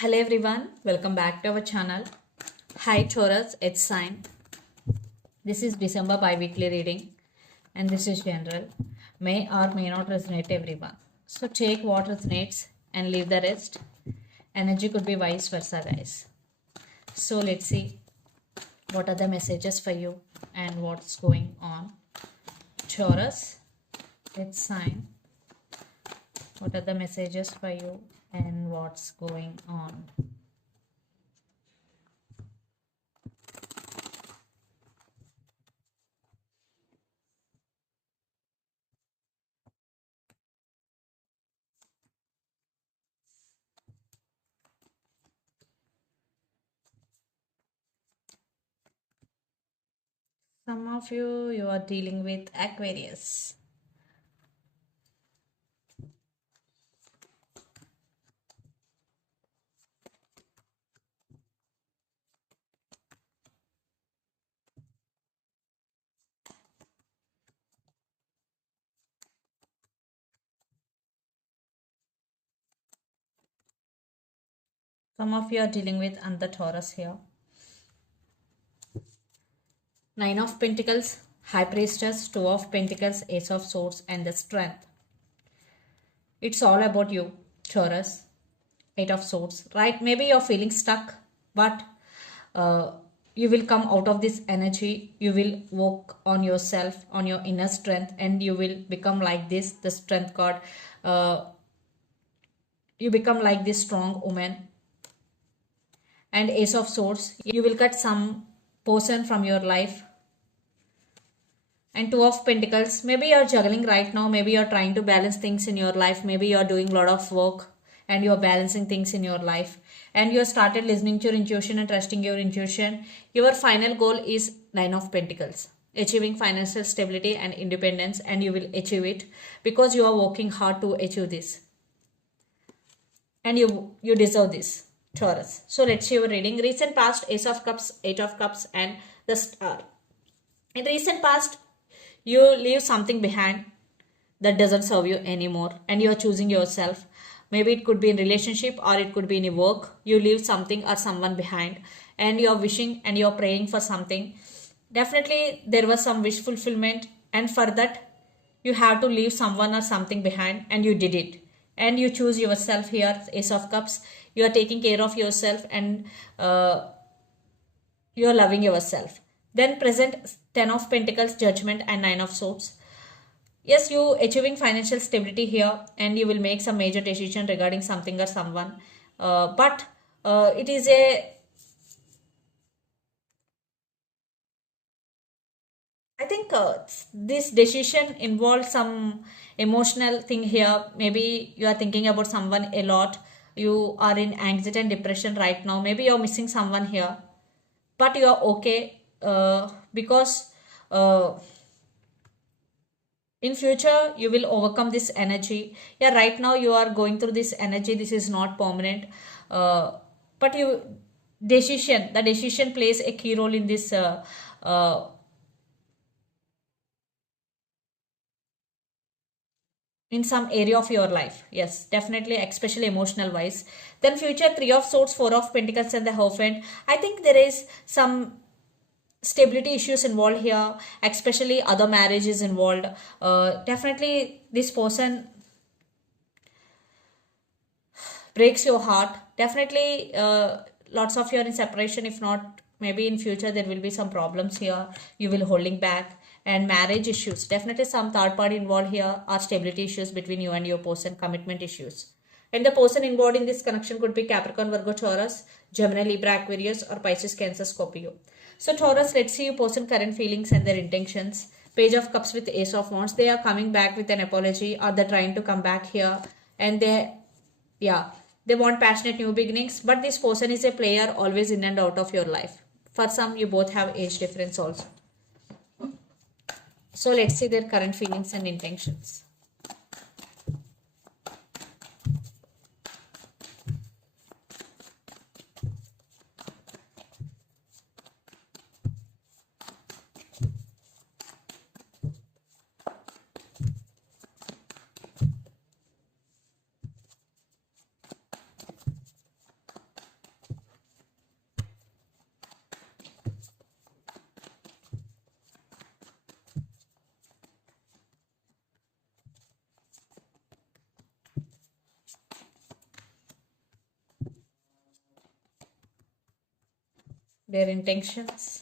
Hello everyone, welcome back to our channel. Hi Taurus, it's sign. This is December bi-weekly reading and this is general. May or may not resonate everyone. So take what resonates and leave the rest. Energy could be vice versa, guys. So let's see what are the messages for you and what's going on. Taurus, it's sign. What are the messages for you and what's going on? Some of you are dealing with Aquarius. Some of you are dealing with another Taurus here. Nine of Pentacles, High Priestess, Two of Pentacles, Ace of Swords, and the Strength. It's all about you, Taurus. Eight of Swords, right? Maybe you're feeling stuck, but uh, you will come out of this energy. You will work on yourself, on your inner strength, and you will become like this, the Strength card. Uh, you become like this strong woman. And Ace of Swords, you will cut some person from your life. And Two of Pentacles, maybe you're juggling right now, maybe you're trying to balance things in your life, maybe you're doing a lot of work and you're balancing things in your life, and you started listening to your intuition and trusting your intuition. Your final goal is Nine of Pentacles, achieving financial stability and independence, and you will achieve it because you are working hard to achieve this, and you deserve this, Taurus. So let's see your reading. Recent past, Ace of Cups, Eight of Cups, and the Star. In recent past, you leave something behind that doesn't serve you anymore and you're choosing yourself. Maybe it could be in relationship or it could be in work. You leave something or someone behind and you're wishing and you're praying for something. Definitely there was some wish fulfillment, and for that you have to leave someone or something behind, and you did it. And you choose yourself here, Ace of Cups. You are taking care of yourself, and you are loving yourself. Then present Ten of Pentacles, Judgment, and Nine of Swords. Yes, you achieving financial stability here, and you will make some major decision regarding something or someone. But it is a, I think this decision involves some emotional thing here. Maybe you are thinking about someone a lot. You are in anxiety and depression right now. Maybe you're missing someone here, but you are okay because in future you will overcome this energy. Yeah, right now you are going through this energy. This is not permanent, uh, but you decision the decision plays a key role in this in some area of your life. Yes, definitely, especially emotional wise. Then future, Three of Swords, Four of Pentacles, and the Hierophant. I think there is some stability issues involved here, especially other marriages involved. Definitely this person breaks your heart. Definitely lots of you are in separation. If not, maybe in future there will be some problems here, you will holding back. And marriage issues, definitely some third party involved here, are stability issues between you and your person, commitment issues. And the person involved in this connection could be Capricorn, Virgo, Taurus, Gemini, Libra, Aquarius, or Pisces, Cancer, Scorpio. So Taurus, let's see your person current feelings and their intentions. Page of Cups with Ace of Wands, they are coming back with an apology, or they're trying to come back here, and they, yeah, they want passionate new beginnings, but this person is a player always in and out of your life. For some, you both have age difference also. So let's see their current feelings and intentions. their intentions.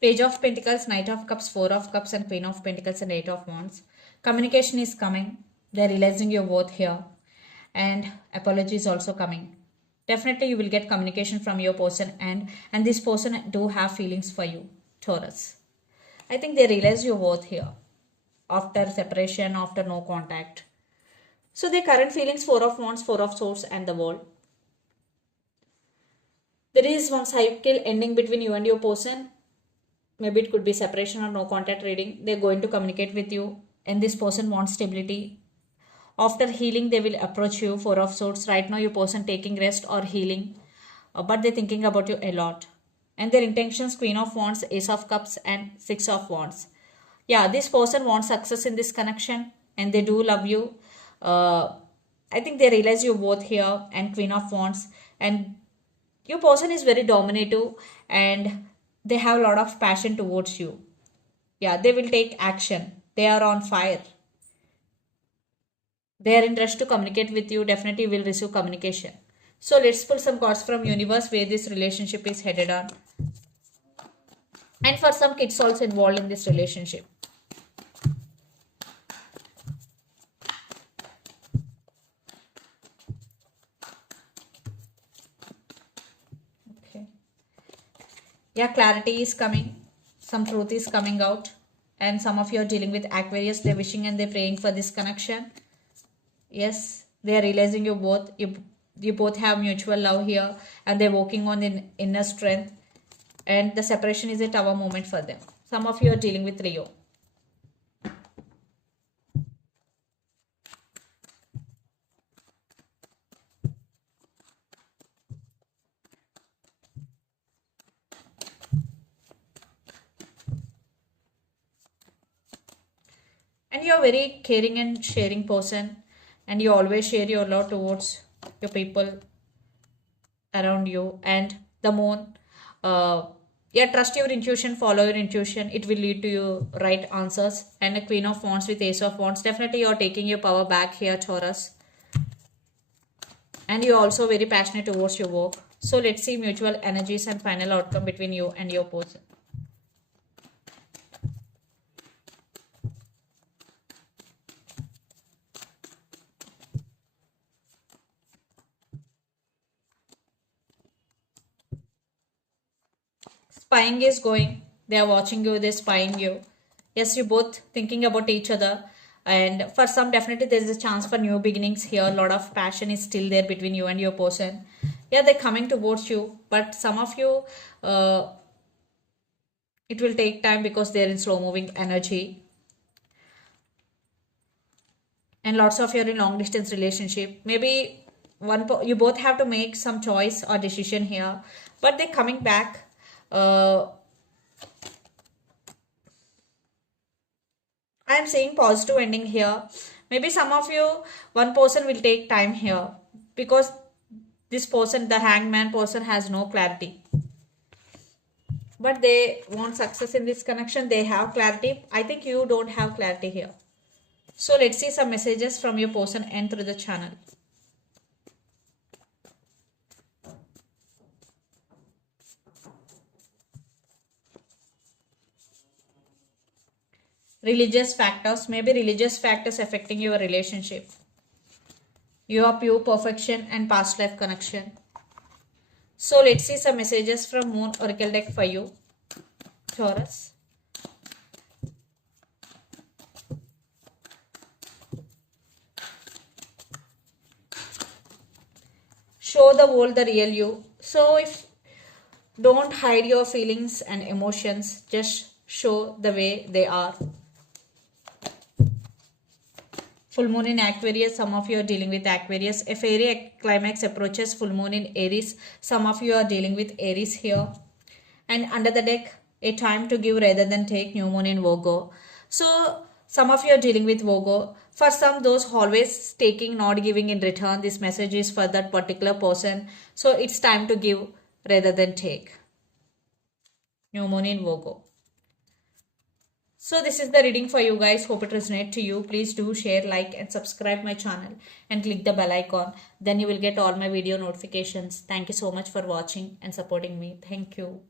Page of Pentacles, Knight of Cups, Four of Cups, and Queen of Pentacles, and Eight of Wands. Communication is coming. They're realizing your worth here. And apology is also coming. Definitely you will get communication from your person, and this person do have feelings for you, Taurus. I think they realize your worth here. After separation, after no contact. So their current feelings, Four of Wands, Four of Swords, and the World. There is one cycle ending between you and your person. Maybe it could be separation or no contact reading. They're going to communicate with you, and this person wants stability. After healing, they will approach you, Four of Swords. Right now, your person taking rest or healing, but they're thinking about you a lot. And their intentions, Queen of Wands, Ace of Cups, and Six of Wands. Yeah, this person wants success in this connection, and they do love you. I think they realize your worth here, and Queen of Wands. And your person is very dominative, and they have a lot of passion towards you. Yeah, they will take action. They are on fire. They are interested to communicate with you. Definitely will receive communication. So let's pull some cards from universe where this relationship is headed on. And for some kids also involved in this relationship. Okay. Yeah, clarity is coming. Some truth is coming out. And some of you are dealing with Aquarius. They're wishing and they're praying for this connection. Yes, they are realizing you both have mutual love here, and they're working on inner strength, and the separation is a tower moment for them. Some of you are dealing with Leo. And you're a very caring and sharing person, and you always share your love towards your people around you. And the moon, yeah, trust your intuition, follow your intuition, it will lead to your right answers. And a Queen of Wands with Ace of Wands, definitely you're taking your power back here, Taurus. And you're also very passionate towards your work. So let's see mutual energies and final outcome between you and your person. Spying is going. They are watching you, they're spying you. Yes, you both thinking about each other. And for some, definitely there is a chance for new beginnings here. A lot of passion is still there between you and your person. Yeah, they're coming towards you. But some of you, it will take time because they're in slow moving energy. And lots of you are in long distance relationship. Maybe you both have to make some choice or decision here. But they're coming back. I am seeing positive ending here. Maybe some of you, one person will take time here because this person, the hangman person, has no clarity. But they want success in this connection. They have clarity. I think you don't have clarity here. So let's see some messages from your person and through the channel. Religious factors, maybe religious factors affecting your relationship. Your pure perfection and past life connection. So let's see some messages from Moon Oracle deck for you, Taurus. Show the world the real you. So if don't hide your feelings and emotions, just show the way they are. Full moon in Aquarius, some of you are dealing with Aquarius. A fairy climax approaches, full moon in Aries. Some of you are dealing with Aries here. And under the deck, a time to give rather than take, new moon in Virgo. So some of you are dealing with Virgo. For some, those always taking, not giving in return. This message is for that particular person. So it's time to give rather than take. New moon in Virgo. So this is the reading for you guys. Hope it resonates to you. Please do share, like and subscribe my channel and click the bell icon. Then you will get all my video notifications. Thank you so much for watching and supporting me. Thank you.